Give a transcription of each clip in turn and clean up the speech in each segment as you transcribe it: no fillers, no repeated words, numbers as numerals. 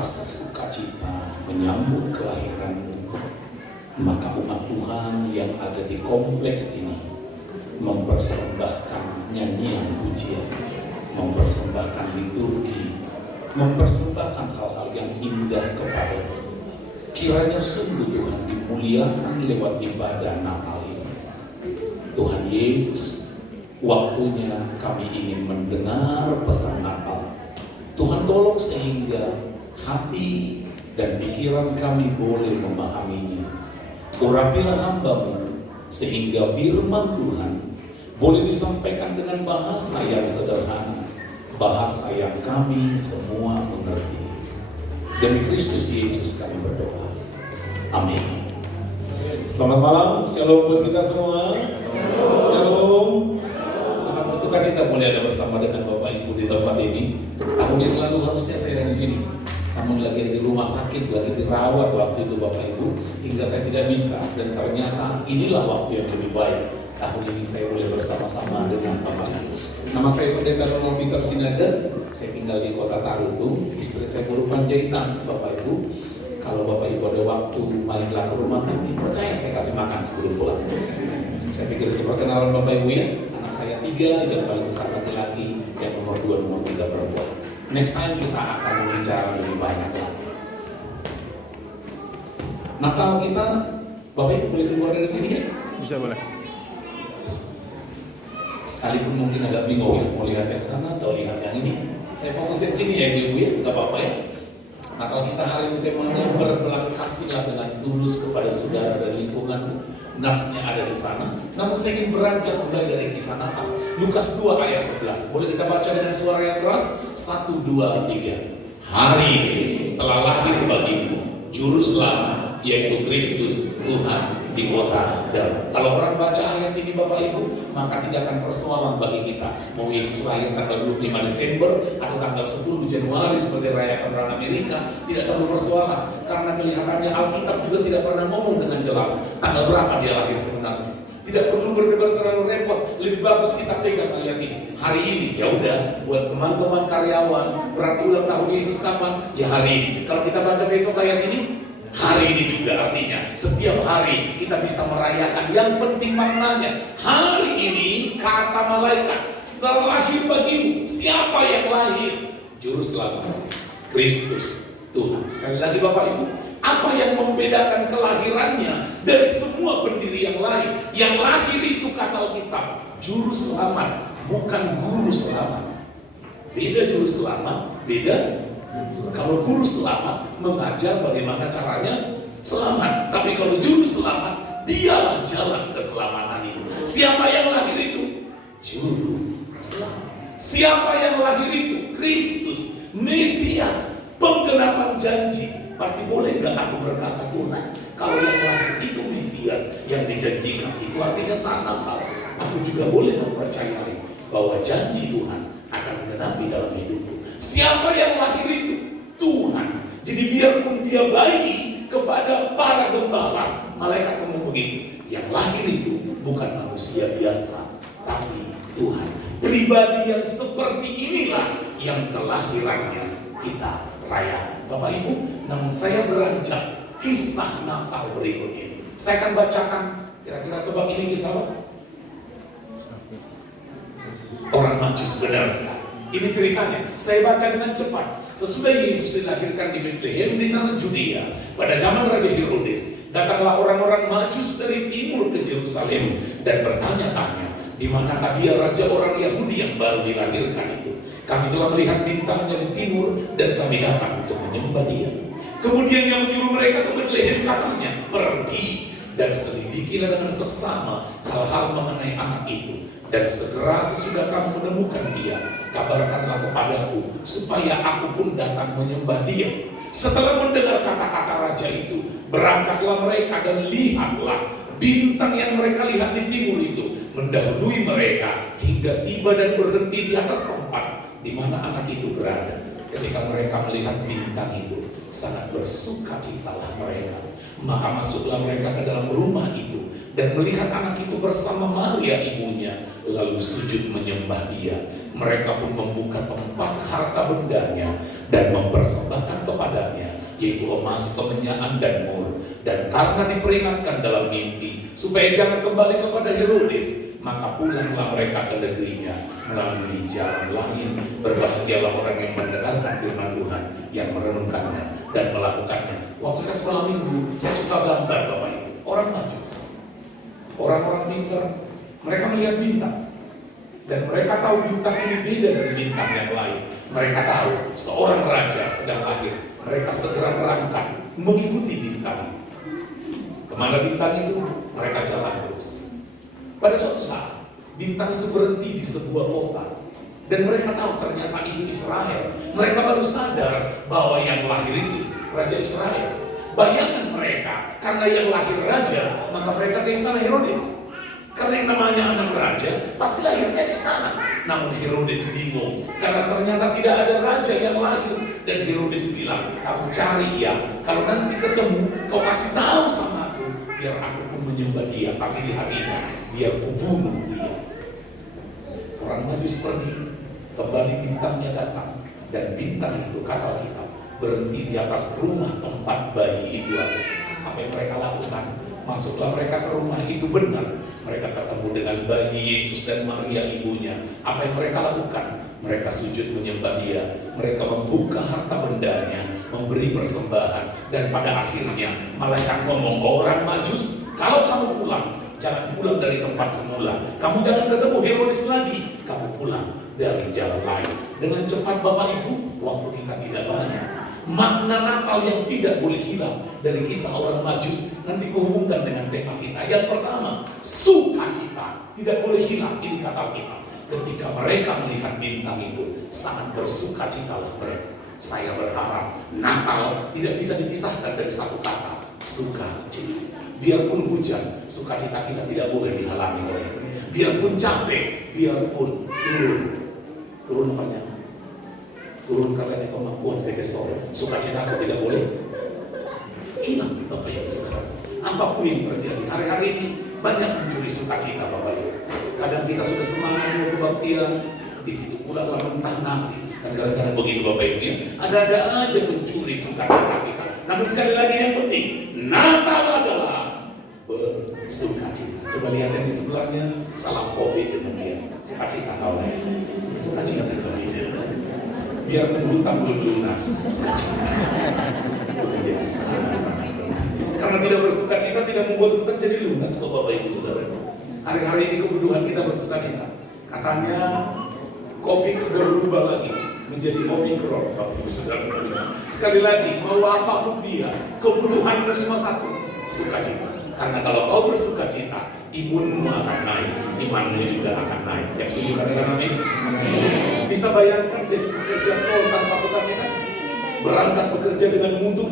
rasa sukacita menyambut kelahiranmu, maka umat Tuhan yang ada di kompleks ini mempersembahkan nyanyian pujian, mempersembahkan liturgi, mempersembahkan hal-hal yang indah kepada-Mu. Kiranya sungguh Tuhan dimuliakan lewat ibadah Natal ini. Tuhan Yesus, waktunya kami ingin mendengar pesan Natal. Tuhan tolong sehingga hati dan pikiran kami boleh memahaminya. Urapilah hamba-Mu sehingga firman Tuhan boleh disampaikan dengan bahasa yang sederhana, bahasa yang kami semua mengerti. Demi Kristus Yesus kami berdoa. Amin. Selamat malam, shalom buat kita semua. Shalom. Sangat bersuka cita boleh ada bersama dengan Bapak Ibu di tempat ini. Tahun yang lalu harusnya saya di sini, namun lagi di rumah sakit, lagi dirawat waktu itu Bapak Ibu, hingga saya tidak bisa. Dan ternyata inilah waktu yang lebih baik. Tahun ini saya boleh bersama-sama dengan Bapak Ibu. Nama saya Pendeta Romo Peter Sinaga. Saya tinggal di Kota Tarutung. Istri saya buruh panjaitan, Bapak Ibu. Kalau Bapak Ibu ada waktu mainlah ke rumah kami, percaya saya kasih makan sebelum pulang. Saya pikir itu perkenalan Bapak Ibu ya. Anak saya 3, yang paling besar laki-laki, yang nomor 2, nomor 3 perempuan. Next time kita akan berbicara lebih banyak lagi. Natal kita, Bapak Ibu boleh keluar dari sini ya? Bisa, boleh. Sekalipun mungkin agak bingung ya, mau lihat yang sana atau lihat yang ini. Saya fokus di sini ya Ibu ya, nggak apa-apa ya. Natal kita hari ini temanya berbelas kasihlah dengan tulus kepada saudara dan lingkungan. Nasnya ada di sana. Namun saya ingin beranjak mulai dari kisah Natal. Lukas 2 ayat 11. Boleh kita baca dengan suara yang keras? 1, 2, 3. Hari ini telah lahir bagimu Juru Selamat, yaitu Kristus Tuhan di kota Daud. Kalau orang baca ayat ini Bapak Ibu, maka tidak akan persoalan bagi kita mau Yesus lahir tanggal 25 Desember atau tanggal 10 Januari seperti rayakan orang Amerika, tidak perlu persoalan karena kelihatannya Alkitab juga tidak pernah ngomong dengan jelas tanggal berapa dia lahir sebenarnya. Tidak perlu berdebat terlalu repot, lebih bagus kita pegang ayat ini. Hari ini, ya udah, buat teman-teman karyawan, berarti ulang tahun Yesus kapan? Ya hari ini. Kalau kita baca besok ayat ini, hari ini juga artinya setiap hari kita bisa merayakan. Yang penting maknanya, hari ini kata malaikat telah lahir bagimu. Siapa yang lahir? Juru Selamat, Kristus Tuhan. Sekali lagi Bapak Ibu, apa yang membedakan kelahirannya dari semua pendiri yang lain? Yang lahir itu kata Alkitab, Juru Selamat, bukan Guru Selamat. Beda Juru Selamat, beda. Kalau Guru Selamat mengajar bagaimana caranya selamat, tapi kalau Juru Selamat, dialah jalan keselamatan itu. Siapa yang lahir itu? Juru Selamat. Siapa yang lahir itu? Kristus, Mesias, penggenapan janji. Berarti boleh nggak aku berkata Tuhan, kalau yang lahir itu Mesias yang dijanjikan, itu artinya saat Natal, aku juga boleh mempercayai bahwa janji Tuhan akan digenapi dalam hidupku. Siapa yang lahir itu? Tuhan. Jadi biarpun dia bayi kepada para gembala, malaikat ngomong begitu, yang lahir itu bukan manusia biasa, tapi Tuhan. Pribadi yang seperti inilah yang kelahirannya kita rayakan. Bapak Ibu, namun saya beranjak kisah Natal berikut ini. Saya akan bacakan, kira-kira tebak ini kisah apa? Orang Majus, benar sekali. Ini ceritanya, saya baca dengan cepat. Sesudah Yesus dilahirkan di Bethlehem di tanah Judea, pada zaman Raja Herodes, datanglah orang-orang Majus dari timur ke Yerusalem dan bertanya-tanya, di manakah dia raja orang Yahudi yang baru dilahirkan itu? Kami telah melihat bintangnya di timur dan kami datang untuk menyembah dia. Kemudian yang menyuruh mereka ke Bethlehem katanya, pergi dan selidikilah dengan seksama hal-hal mengenai anak itu. Dan segera sesudah kamu menemukan dia, kabarkanlah kepadaku supaya aku pun datang menyembah dia. Setelah mendengar kata-kata raja itu, berangkatlah mereka dan lihatlah bintang yang mereka lihat di timur itu mendahului mereka hingga tiba dan berhenti di atas tempat di mana anak itu berada. Ketika mereka melihat bintang itu, sangat bersukacitalah mereka. Maka masuklah mereka ke dalam rumah itu dan melihat anak itu bersama Maria ibunya, lalu sujud menyembah dia. Mereka pun membuka tempat harta bendanya dan mempersembahkan kepadanya, yaitu emas, kemenyan, dan mur. Dan karena diperingatkan dalam mimpi supaya jangan kembali kepada Herodes, maka pulanglah mereka ke negerinya melalui jalan lain. Berbahagialah orang yang mendengarkan firman Tuhan, yang merenungkannya dan melakukannya. Waktu saya sekolah minggu, saya suka gambar Bapak Ibu. Orang Majus, orang-orang pintar, mereka melihat bintang. Dan mereka tahu bintang ini beda dari bintang yang lain. Mereka tahu seorang raja sedang lahir. Mereka segera berangkat mengikuti bintang. Kemana bintang itu? Mereka jalan terus. Pada suatu saat, bintang itu berhenti di sebuah kota. Dan mereka tahu ternyata itu Israel. Mereka baru sadar bahwa yang lahir itu Raja Israel. Bayangan mereka, karena yang lahir raja, maka mereka ke istana Herodes. Karena yang namanya anak raja, pasti lahirnya di sana. Namun Herodes bingung, karena ternyata tidak ada raja yang lahir. Dan Herodes bilang, kamu cari ya, kalau nanti ketemu, kau kasih tahu sama aku, biar aku pun menyembah dia. Tapi di hatinya, biar ku bunuh dia. Orang Majus pergi, kembali bintangnya datang. Dan bintang itu, kata kita, berhenti di atas rumah tempat bayi itu ada. Apa yang mereka lakukan? Masuklah mereka ke rumah itu, benar. Mereka ketemu dengan bayi Yesus dan Maria ibunya. Apa yang mereka lakukan? Mereka sujud menyembah dia. Mereka membuka harta bendanya, memberi persembahan. Dan pada akhirnya malaikat ngomong, orang Majus, kalau kamu pulang, jangan pulang dari tempat semula. Kamu jangan ketemu Herodes lagi. Kamu pulang dari jalan lain. Dengan cepat Bapak Ibu, waktu kita tidak banyak. Makna Natal yang tidak boleh hilang dari kisah orang Majus nanti kuhubungkan dengan tema kita. Yang pertama, sukacita tidak boleh hilang. Ini kata kita. Ketika mereka melihat bintang itu, sangat bersukacitalah mereka. Saya berharap Natal tidak bisa dipisahkan dari satu kata, sukacita. Biarpun hujan, sukacita kita tidak boleh dihalangi oleh. Biarpun capek, biarpun turun apanya? Turun katanya kemampuan besok, sukacita aku tidak boleh hilang. Bapak Ibu sekarang, apapun yang terjadi hari-hari ini banyak mencuri sukacita Bapak Ibu. Kadang kita sudah semangat mau kebaktian, di situ pula lah mentah nasi. Dan kadang-kadang begitu Bapak Ibu ya, ada aja mencuri sukacita kita. Namun sekali lagi yang penting, Natal adalah bersukacita. Coba lihat yang di sebelahnya, salam COVID dengan dia. Sukacita kau lagi, sukacita kembali. Biar hutang belum lunas, sukacita itu menjadi sangat-sangat penting. Karena tidak bersukacita tidak membuat hutang jadi lunas, Bapak Ibu Saudara. Hari-hari ini kebutuhan kita bersukacita. Katanya COVID sudah berubah lagi menjadi Omicron, Bapak Ibu Saudara. Sekali lagi, mau apapun dia, kebutuhanmu cuma satu, sukacita. Karena kalau kau bersukacita, imunmu akan naik, imanmu juga akan naik. Yang setuju katakan amin. Bisa bayangkan jadi pekerja sol tanpa sukacita? Berangkat bekerja dengan mutu,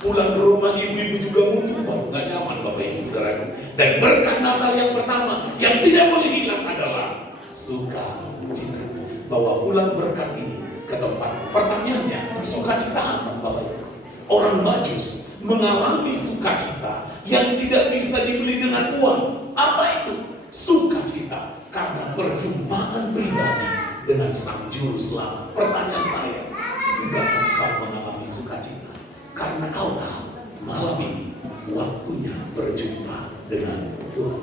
pulang ke rumah ibu-ibu juga mutu, baru gak nyaman Bapak Ibu Saudara. Dan berkat Natal yang pertama yang tidak boleh hilang adalah sukacita. Bawa pulang berkat ini ke tempat. Pertanyaannya, sukacita apa Bapak Ibu? Orang Majus mengalami sukacita yang tidak bisa dibeli dengan uang. Apa itu? Sukacita karena perjumpaan pribadi dengan Sang Juru Selamat. Pertanyaan saya, sudahkah kau mengalami sukacita? Karena kau tahu malam ini waktunya berjumpa dengan Tuhan.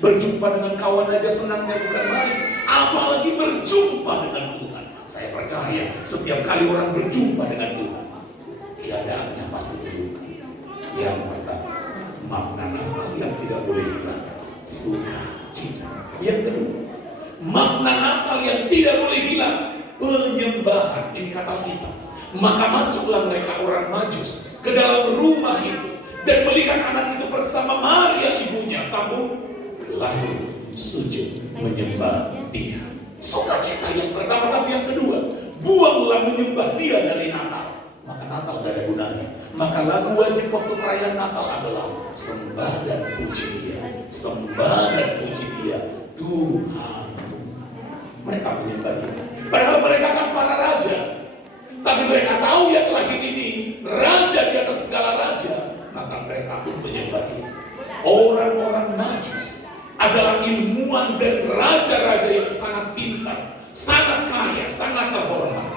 Berjumpa dengan kawan aja senangnya bukan main, apalagi berjumpa dengan Tuhan. Saya percaya setiap kali orang berjumpa dengan Tuhan, keadaannya pasti berubah. Yang pertama, makna Natal yang tidak boleh hilang, sukacita. Yang kedua, makna Natal yang tidak boleh hilang, penyembahan. Ini kata kita. Maka masuklah mereka orang Majus ke dalam rumah itu dan melihat anak itu bersama Maria ibunya, sambung lalu sujud menyembah dia. Sukacita yang pertama. Tapi yang kedua, buanglah menyembah dia dari Natal. Maka Natal gak ada gunanya. Maka lagu wajib waktu perayaan Natal adalah sembah dan puji dia, sembah dan puji dia Tuhan. Mereka menyembah dia. Padahal mereka kan para raja, tapi mereka tahu yang lahir ini raja di atas segala raja. Maka mereka pun menyembah dia. Orang-orang Majus adalah ilmuwan dan raja-raja yang sangat pintar, sangat kaya, sangat terhormat.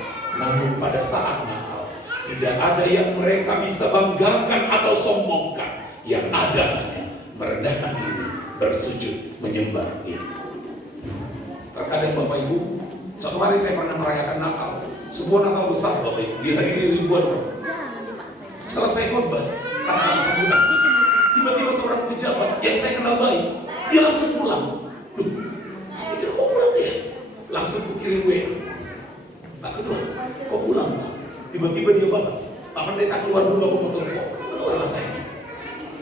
Namun pada saat Natal, tidak ada yang mereka bisa banggakan atau sombongkan. Yang ada hanya merendahkan diri, bersujud, menyembah Dia. Terkadang Bapak Ibu, suatu hari saya pernah merayakan Natal, sebuah Natal besar Bapak Ibu, dihadiri ribuan orang. Selesai khotbah, kata sambutan, tiba-tiba seorang pejabat yang saya kenal baik, dia langsung pulang. Duh, saya pikir kok pulang dia? Langsung kukirim WA. Pak Ketua, kok pulang? Tiba-tiba dia balas, Pak Pendeta keluar dulu, aku mau telepon. Keluarlah saya.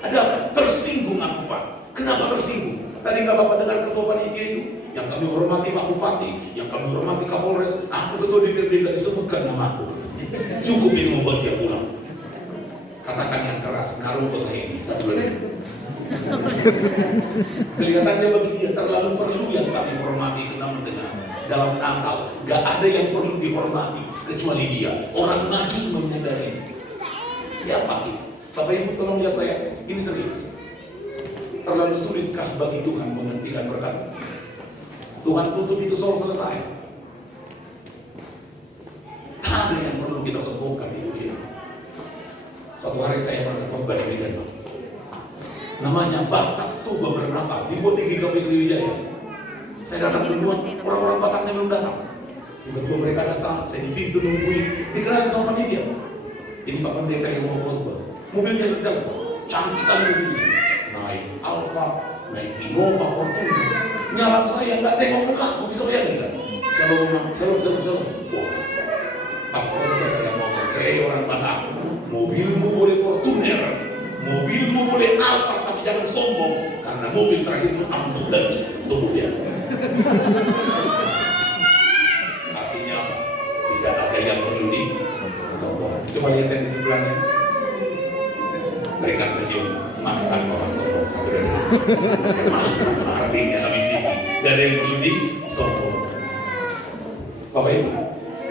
Ada apa? Tersinggung aku Pak. Kenapa tersinggung? Tadi nggak Bapak dengar ketua panitia itu? Yang kami hormati Pak Bupati, yang kami hormati Kapolres, aku ketua DPRD nggak disebutkan nama aku. Cukup ini membuat dia pulang. Katakan yang keras, naruh ke saya ini, satu menit. Kelihatannya bagi dia terlalu perlu yang kami hormati karena mendengar. Dalam Natal, gak ada yang perlu dihormati kecuali dia. Orang najis menyadari. Siapa ini? Bapak Ibu tolong lihat saya, ini serius. Terlalu sulitkah bagi Tuhan menghentikan berkat? Tuhan tutup itu soal selesai. Ada yang perlu kita sombongkan itu dia. Suatu hari saya pernah khotbah di Medan, namanya Batak Tuba Bernama, dibuat di GKP Sriwijaya. Saya datang duluan, orang-orang Bataknya belum datang. Tiba-tiba mereka datang, saya di pintu nungguin, dikenalin sama panitia. Ini Pak Pendeta yang mau khotbah. Mobilnya sedang, cantik kali mobilnya. Naik Alfa, naik Innova, Fortuner. Nyalam saya, nggak tengok muka, mau bisa bayangin nggak? Shalom. Wah, pas khotbah saya ngomong, orang Batak, mobilmu boleh Fortuner, mobilmu boleh Alfa, tapi jangan sombong, karena mobil terakhirmu ambulans untuk dia. Artinya apa? Tidak ada yang perlu disombong. Coba lihat yang di sebelahnya. Mereka senyum, makan orang sombong satu dari makan artinya habis ini. Dan yang perlu disombong. Bapak Ibu,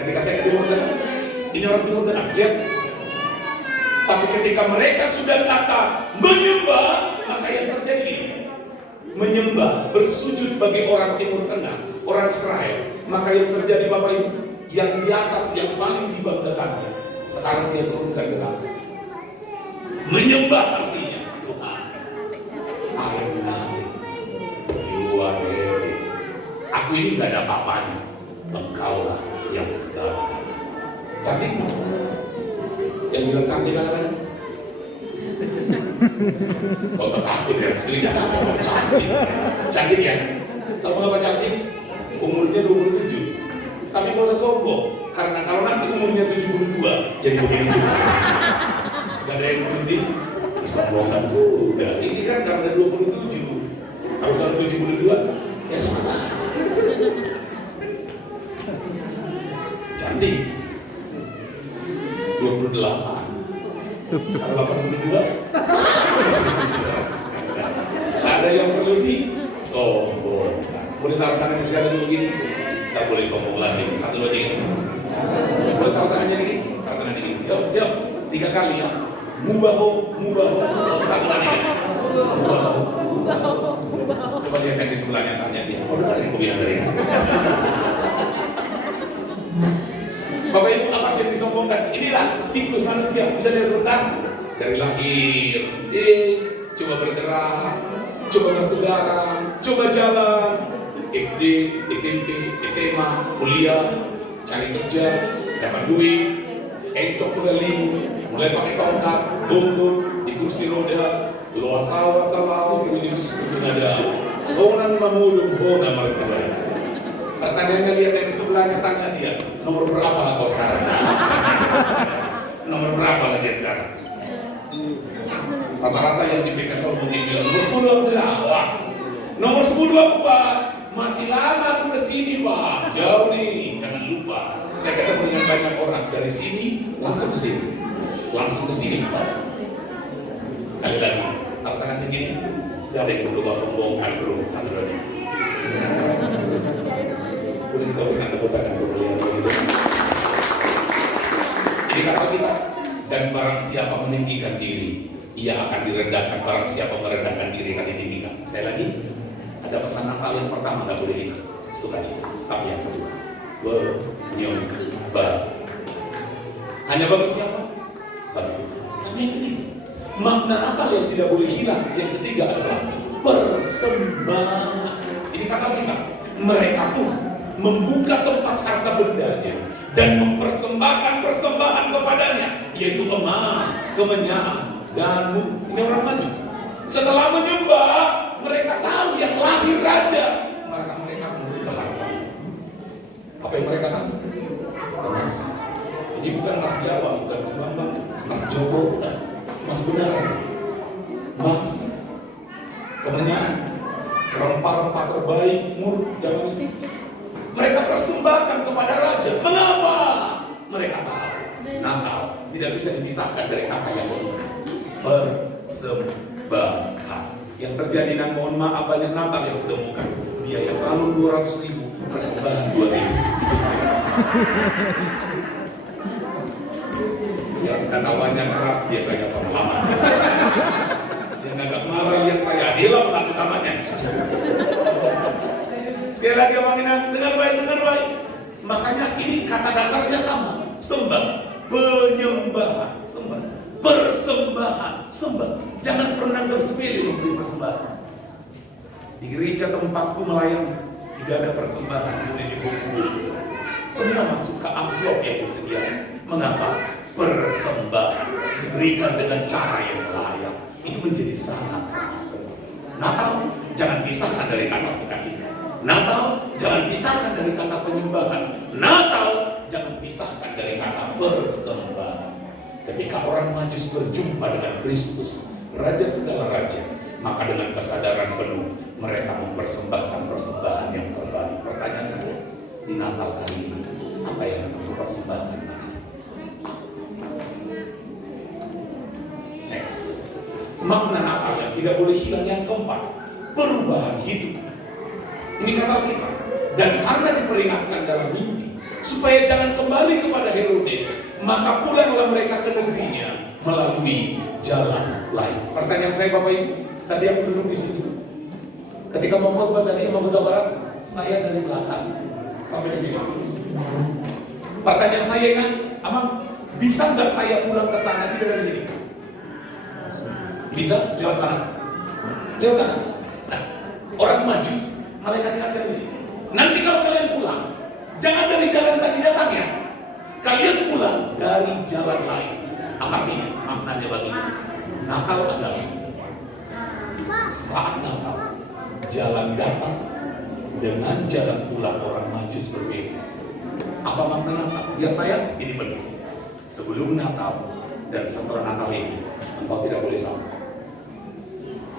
ketika saya ke Timur Tengah, ini orang Timur Tengah, lihat. Tapi ketika mereka sudah kata menyembah, maka yang terjadi ini. Menyembah, bersujud bagi orang Timur Tengah, orang Israel. Maka yang terjadi Bapak Ibu, yang di atas yang paling dibanggakan, sekarang dia turunkan ke bawah. Menyembah artinya Tuhan, I am now, you are everything. Aku ini gak ada apa-apanya, Engkaulah yang segala. Cantik? Yang bilang cantik kan namanya? Gak usah takut ya, setelahnya cantik. Cantik ya? Tahu mengapa cantik? Umurnya 27. Tapi gak usah sombong, karena kalau nanti umurnya 72, jadi begini juga. Gak ada yang berhenti, disombongkan juga. Ini kan karena 27. Kalau baru 72, ya sama saja. Cantik. 28. Kalau 82, tak ada yang perlu disombong. Boleh taruh tangannya sekali begini, tak boleh sombong lagi. 1, 2, 3. Boleh taruh tangannya lagi, taruh tangannya lagi. Yuk, siap. 3 kali ya. Mubaho. 1, 2, 3. Mubaho. Coba lihat yang di sebelahnya, tanya dia. Oh, dengar yang aku bilang dari ini. Bapak Ibu, apa sih yang disombongkan? Inilah siklus manusia. Bisa lihat sebentar? Dari lahir, coba bergerak, coba bertugaran, coba jalan, SD, SMP, SMA, kuliah, cari kerja, dapat duit, encok udah mulai pakai tongkat, duduk di kursi roda, luasawa salau, Yesus pun ada, sonan mamudum bona markebai. Pertanyaannya lihat yang di sebelahnya, tanya dia, nomor berapa lah kau sekarang? Nomor berapa lah dia sekarang? Rata-rata yang di PKS mungkin bilang, nomor 10 adalah, wah, nomor 10 aku Pak, masih lama aku kesini Pak, jauh nih, jangan lupa. Saya ketemu dengan banyak orang, dari sini, langsung ke sini Pak. Sekali lagi, taruh tangan begini, gak ada yang perlu kau sombongkan bro, 1, 2, 3. Boleh kita berikan tepuk tangan kemuliaan bagi Tuhan. Ini kata kita, dan barang siapa meninggikan diri, ia akan direndahkan. Barang siapa merendahkan diri akan ditinggikan. Sekali lagi, ada pesan Natal yang pertama nggak boleh ingat, sukacita. Tapi yang kedua, menyembah Hanya bagi siapa? Bagi Tuhan. Tapi yang ketiga, makna Natal yang tidak boleh hilang. Yang ketiga adalah persembahan. Ini kata kita, mereka pun membuka tempat harta bendanya dan mempersembahkan persembahan kepadanya, yaitu emas, kemenyan, dan ini orang Majus. Setelah menyembah, mereka tahu yang lahir raja. Mereka membuka harta. Apa yang mereka kasih? Emas. Ini bukan emas Jawa, bukan emas Bambang, emas Joko, emas Benara, emas, kemenyan, rempah-rempah terbaik zaman itu. Mereka persembahkan kepada raja. Mengapa? Mereka tahu Natal tidak bisa dipisahkan dari kata yang kedua, persembahan. Yang terjadi, dan mohon maaf, banyak Natal yang ditemukan biaya salon 200.000, persembahan 2.000. Yang ketawanya keras biasanya pemahaman. Yang agak marah lihat saya, adalah pelaku utamanya. Sekali lagi omongin, dengar baik. Makanya ini kata dasarnya sama. Sembah, penyembahan, sembah, persembahan, sembah. Jangan pernah bersepele memberi persembahan. Di gereja tempatku melayani, tidak ada persembahan, boleh dikumpul. Semua masuk ke amplop yang disediakan. Mengapa? Persembahan diberikan dengan cara yang layak. Itu menjadi sangat-sangat penting. Natal jangan pisahkan dari kata sukacita. Natal jangan pisahkan dari kata penyembahan. Natal jangan pisahkan dari kata persembahan. Ketika orang Majus berjumpa dengan Kristus, Raja segala raja, maka dengan kesadaran penuh mereka mempersembahkan persembahan yang terbaik. Pertanyaan saya, di Natal kali ini, apa yang kamu persembahkan? Next, makna Natal yang tidak boleh hilang yang keempat, perubahan hidup. Ini kata kita. Dan karena diperingatkan dalam mimpi, supaya jangan kembali kepada Herodes, maka pulanglah mereka ke negerinya melalui jalan lain. Pertanyaan saya Bapak Ibu, tadi aku duduk di sini. Ketika mau khotbah tadi, mau ke barat, saya dari belakang sampai di sini. Pertanyaan saya kan, Amang, bisa nggak saya pulang ke sana tidak dari sini? Bisa? Lewat mana? Lewat sana. Nah, orang Majus, malaikat ingatkan ini. Nanti kalau kalian pulang, jangan dari jalan tadi datang ya. Kalian pulang dari jalan lain. Artinya, maknanya begini. Natal adalah saat Natal, jalan datang dengan jalan pulang orang Majus berbeda. Apa makna Natal? Lihat saya, ini benar. Sebelum Natal dan setelah Natal ini, engkau tidak boleh sama.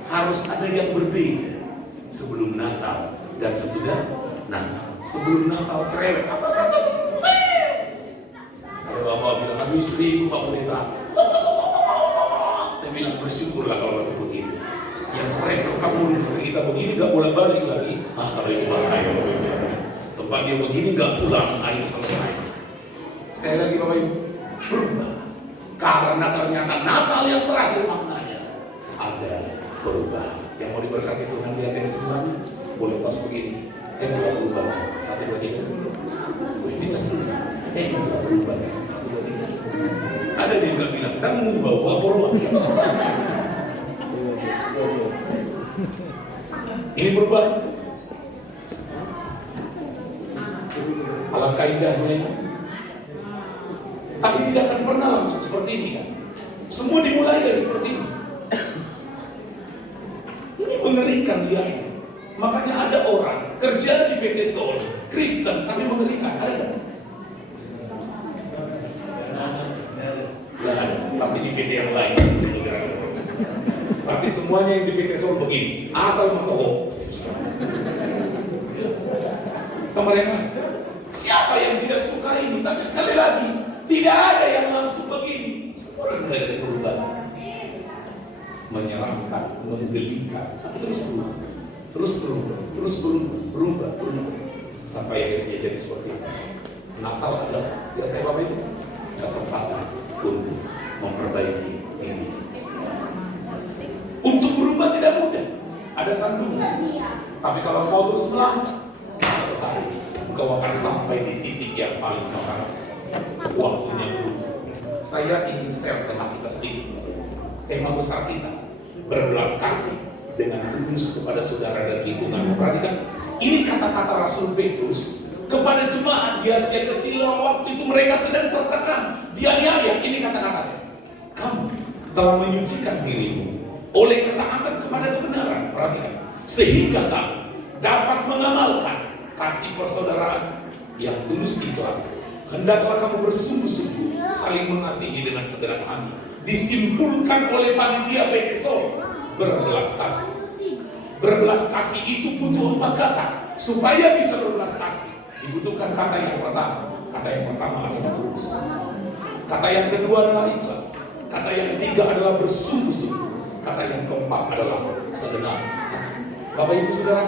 Harus ada yang berbeda. Sebelum Natal dan sesudah Natal. Sebelum Natal cerewet. Kalau Bapak bilang, aduh istri, tak boleh tak. Saya bilang, bersyukurlah kalau masih begini. Yang stres kamu istri kita begini, gak boleh balik lagi. Kalau itu bahaya. Sempat dia begini, gak pulang, ayo selesai. Sekali lagi Bapak Ibu, berubah. Karena ternyata Natal yang terakhir maknanya ada perubahan. Yang mau diberkati Tuhan lihat yang sebelahnya, boleh pas begini. Mulai berubah. 1, 2, 3. Ini cesur. Mulai berubah. 1, 2, 3. Ada yang nggak bilang, dan mengubah buah. Ini berubah. Alangkah indahnya. Tapi tidak akan pernah langsung seperti ini kan. Semua dimulai dari seperti ini. Ini mengerikan dia. Makanya ada orang kerja di PT Sol, Kristen tapi mengerikan. Ada nggak? Nggak ada. Tapi di PT yang lain. Berarti semuanya yang di PT Sol begini. Asal matoho. Kemarin siapa yang tidak suka ini? Tapi sekali lagi, tidak ada yang langsung begini. Semua dimulai dari perubahan. Menyeramkan, menggelikan, tapi terus berubah. Terus berubah. Sampai akhirnya jadi seperti itu. Natal adalah, lihat saya Bapak Ibu, kesempatan untuk memperbaiki diri. Untuk berubah tidak mudah. Ada sandungan. Tapi kalau mau terus melangkah, satu hari engkau akan sampai di titik yang paling mahal. Waktunya berubah. Saya ingin share tema kita sedikit. Tema besar kita, berbelas kasih dengan tulus kepada saudara dan lingkungan. Perhatikan, ini kata-kata Rasul Petrus kepada jemaat di Asia Kecil waktu itu mereka sedang tertekan, dianiaya. Ini kata-katanya. Kamu telah menyucikan dirimu oleh ketaatan kepada kebenaran. Perhatikan, sehingga kamu dapat mengamalkan kasih persaudaraan yang tulus ikhlas. Hendaklah kamu bersungguh-sungguh saling mengasihi dengan segenap hati. Disimpulkan oleh panitia Pekeso, berbelas kasih. Berbelas kasih itu butuh 4 kata. Supaya bisa berbelas kasih, dibutuhkan kata yang pertama. Kata yang pertama adalah tulus. Kata yang kedua adalah ikhlas. Kata yang ketiga adalah bersungguh-sungguh. Kata yang keempat adalah segenap. Bapak Ibu Saudara,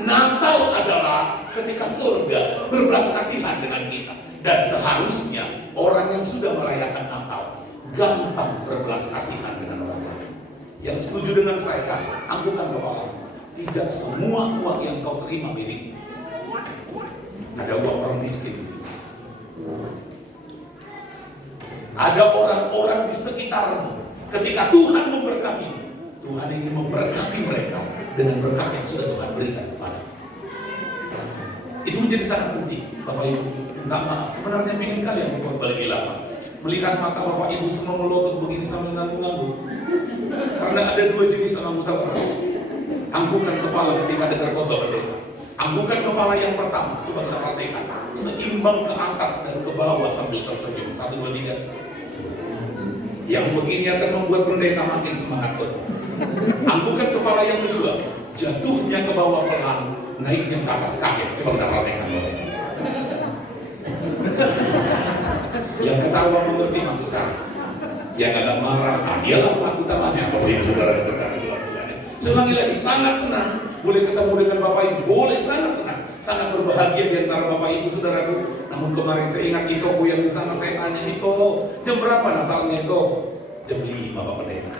Natal adalah ketika surga berbelas kasihan dengan kita. Dan seharusnya orang yang sudah merayakan Natal gampang berbelas kasihan dengan orang lain. Yang setuju dengan saya kan, anggukan kepala. Tidak semua uang yang kau terima milik. Ada uang orang miskin di sini. Ada orang-orang di sekitarmu. Ketika Tuhan memberkati, Tuhan ingin memberkati mereka dengan berkat yang sudah Tuhan berikan kepada. Itu menjadi sangat penting, Bapak Ibu. Minta maaf, sebenarnya ingin kalian membuat balik bilangan. Melihat mata Bapak Ibu semua melotot begini sambil ngangguk-ngangguk. Karena ada 2 jenis anggota orang. Anggukan kepala ketika dengar khotbah pendeta. Anggukan kepala yang pertama, coba kita praktekkan. Seimbang ke atas dan ke bawah sambil tersenyum. 1, 2, 3. Yang begini akan membuat pendeta makin semangat. Anggukan kepala yang kedua, jatuhnya ke bawah pelan, naiknya ke atas kaget. Coba kita praktekkan. Yang ketawa mengerti maksud saya. Yang agak marah, dialah pelaku utamanya. Bapak Ibu Saudara yang terkasih dalam Tuhan. Saya ulangi lagi, sangat senang boleh ketemu dengan Bapak Ibu. Boleh sangat senang, sangat berbahagia di antara Bapak Ibu Saudaraku. Namun kemarin saya ingat Iko yang di sana, saya tanya, Iko, jam berapa Natalnya Iko? Jam 5 Bapak Pendeta.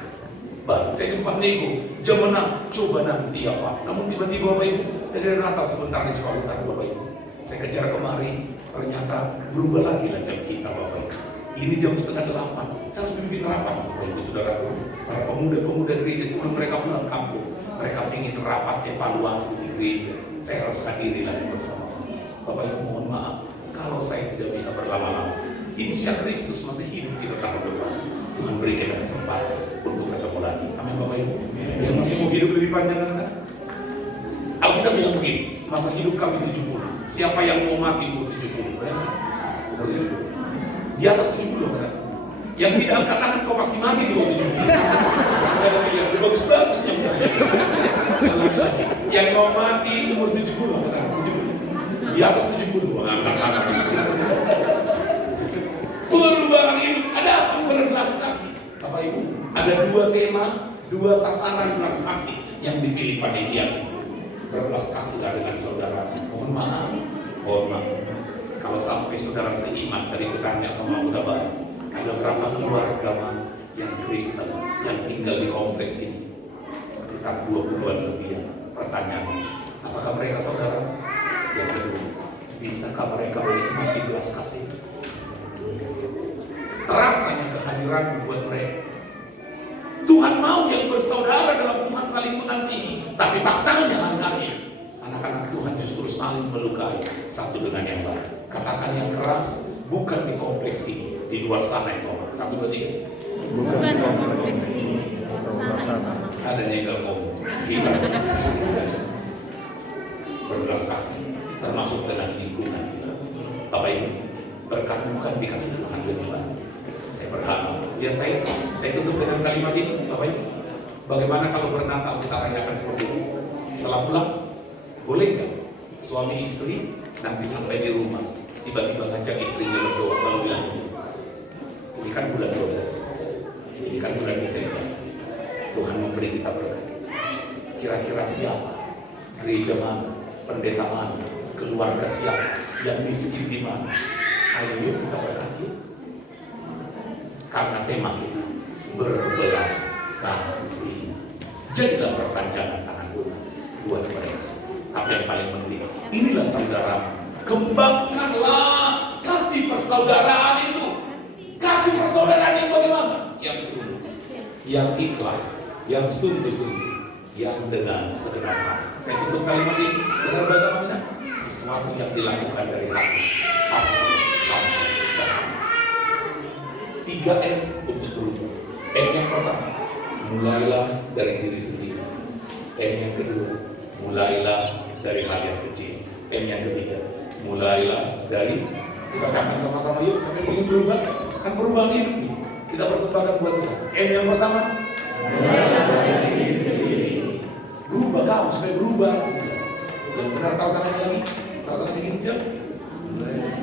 Baik, saya sempat nego, jam 6, coba nanti ya Pak. Namun tiba-tiba Bapak Ibu, tadi ada Natal sebentar di sekolah utara Bapak Ibu. Saya kejar kemari, ternyata berubah lagi lah jam kita Bapak Ibu. Ini jam 7:30, saya harus memimpin rapat Bapak Ibu Saudaraku. Para pemuda-pemuda gereja sebelum mereka pulang kampung, mereka ingin rapat evaluasi di gereja. Saya harus hadiri lagi bersama-sama. Bapak Ibu mohon maaf, kalau saya tidak bisa berlama-lama. Insya Kristus masih hidup kita tahun depan. Tuhan beri kita kesempatan untuk bertemu lagi. Amin Bapak Ibu. Yang masih mau hidup lebih panjang kan? Alkitab bilang begini, masa hidup kami 70. Siapa yang mau mati umur 70? Benar? Di atas 70 kan? Yang tidak angkat tangan kau pasti mati di umur 70. Tidak ada pilihan, bagus-bagusnya misalnya. Sekali lagi, yang mau mati umur 70 kan? 70. Di atas 70, angkat tangan bismillah. Perubahan hidup, ada apa? Berbelas kasih. Bapak Ibu, ada 2 tema, 2 sasaran belas kasih yang dipilih panitia. Berbelas kasihlah dengan saudara. Mohon maaf. Kalau sampai saudara seiman, tadi bertanya sama Abu Dabar, ada berapa keluarga yang Kristen yang tinggal di kompleks ini? Sekitar 20-an lebih. Pertanyaan, apakah mereka saudara? Yang kedua, bisakah mereka menikmati belas kasih? Terasanya kehadiran buat mereka. Tuhan mau yang bersaudara dalam Tuhan saling mengasihi, tapi faktanya hari-hari anak-anak Tuhan justru saling melukai satu dengan yang lain. Katakan yang keras, bukan di kompleks ini, di luar sana itu. 1, 2, 3. Bukan di kompleks ini, ada nyegal ngomong. Kita berbelas kasih, termasuk dengan lingkungan kita. Bapak Ibu, berkat bukan dikasih Tuhan lebih banyak. Saya berharap. Lihat saya tutup dengan kalimat ini, Bapak Ibu. Bagaimana kalau bernatal kita rayakan seperti ini? Setelah pulang, boleh nggak suami istri nanti sampai di rumah tiba-tiba ngajak istrinya berdoa lalu bilang, ini kan bulan 12, ini kan bulan Desember, Tuhan memberi kita berkat. Kira-kira siapa? Gereja mana? Pendeta mana? Keluarga siapa? Yang miskin di mana? Ayo yuk kita berkati. Karena tema kita berbelas kasih. Jadilah perpanjangan tangan Tuhan buat mereka. Tapi yang paling penting, inilah saudara, kembangkanlah kasih persaudaraan itu. Kasih persaudaraan persaudaraan yang bagaimana? Yang tulus, yang ikhlas, yang sungguh-sungguh, yang dengan segenap hati. Saya tutup kalimat ini dengan bagaimana? Sesuatu yang dilakukan dari hati, pasti sampai bahagia. 3M untuk berubah. M yang pertama, mulailah dari diri sendiri. M yang kedua, mulailah dari hal yang kecil. M yang ketiga, mulailah dari, kita katakan sama-sama yuk, sampai ingin berubah. Kan perubahan hidup nih, kita persembahkan buat Tuhan. M yang pertama, mulailah dari diri sendiri. Berubah kau, supaya berubah. Yang benar tahu tangannya lagi, tahu tangannya gini siapa?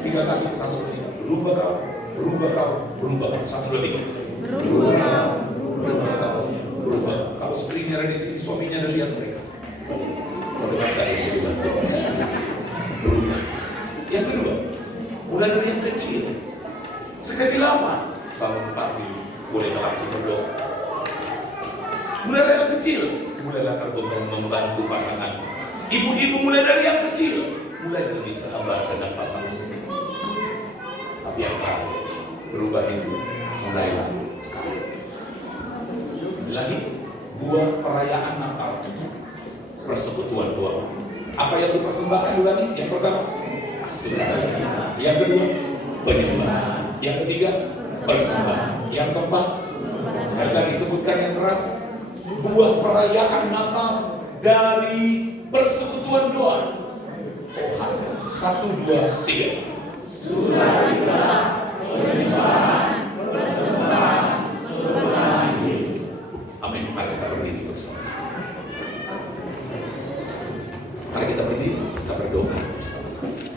3 kali, 1 kali. Berubah kau, berubah kau, berubah kau. 1, 2, 3. Berubah kau, berubah kau, berubah. Kalau istrinya ada di sini, suaminya ada lihat mereka. Berubah dari berubah. Berubah. Yang kedua, mulai dari yang kecil. Sekecil apa? Bangun pagi, boleh langsung berdoa. Mulai dari yang kecil, mulailah terbuka membantu pasangan. Ibu-ibu mulai dari yang kecil, mulai lebih sabar dengan pasangan. Tapi yang terakhir, berubah hidup, mulailah sekarang. Sekali lagi, buah perayaan Natal, persekutuan doa. Apa yang dipersembahkan bulan ini? Yang pertama, sukacita. Yang kedua, penyembahan. Yang ketiga, persembahan. Yang keempat, sekali lagi sebutkan yang keras, buah perayaan Natal dari persekutuan doa. Oh hasil 1, 2, 3. Sukacita, penyembahan, persembahan, perubahan hidup. Amin. Mari kita berdiri bersama-sama. Mari kita berdiri, kita berdoa bersama-sama.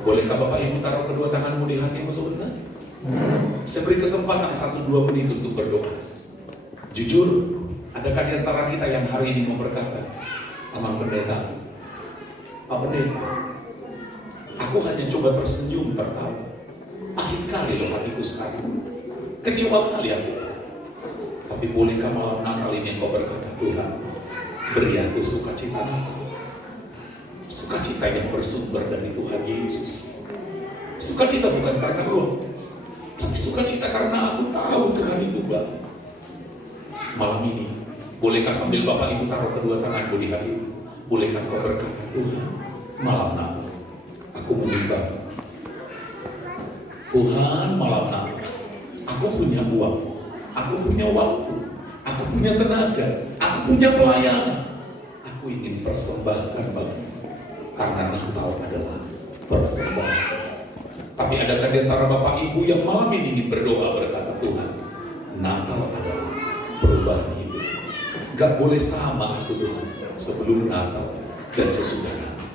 Bolehkah Bapak Ibu taruh kedua tanganmu di hatimu sebentar? Saya beri kesempatan 1-2 menit untuk berdoa. Jujur, adakah di antara kita yang hari ini mau berkata, Amang Pendeta, Pak Pendeta, aku hanya coba tersenyum tertawa. Pahit kali loh hatiku sekarang. Kecewa kali aku. Tapi bolehkah malam Natal ini engkau berkata, Tuhan, beri aku sukacita Natal. Sukacita yang bersumber dari Tuhan Yesus. Sukacita bukan karena uang, tapi sukacita karena aku tahu Tuhan itu baik. Malam ini, bolehkah sambil Bapak Ibu taruh kedua tanganku di hati, bolehkah kau berkata, Tuhan, malam Natal aku menyembah. Tuhan, malam Natal aku punya uang, aku punya waktu, aku punya tenaga, aku punya pelayanan. Aku ingin persembahkan bagimu. Karena Natal adalah persembahan. Tapi adakah di antara Bapak Ibu yang malam ini ingin berdoa berkata, Tuhan, Natal adalah perubahan hidup. Gak boleh sama aku Tuhan sebelum Natal dan sesudah Natal.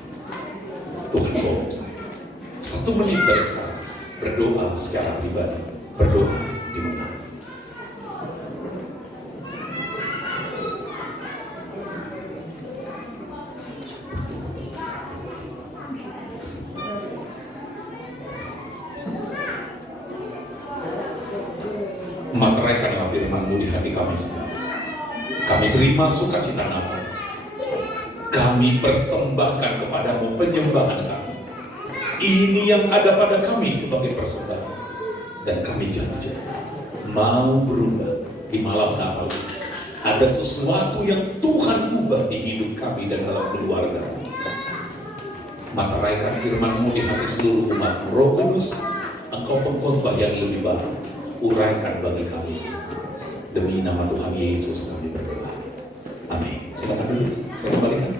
Tuhan tolong saya. 1 menit dari sekarang berdoa secara pribadi. Berdoa di mana? Materaikanlah firman-Mu di hati kami semua. Kami terima sukacita Natal. Kami persembahkan kepadamu penyembahan kami. Ini yang ada pada kami sebagai persembahan. Dan kami janji mau berubah di malam Natal. Ada sesuatu yang Tuhan ubah di hidup kami dan dalam keluarga. Materaikan firman-Mu di hati seluruh umat. Roh Kudus, Engkau pengkhotbah yang lebih baik. Uraikan bagi kami semua. Demi nama Tuhan Yesus kami berdoa. Amin. Silakan dulu. Saya kembalikan.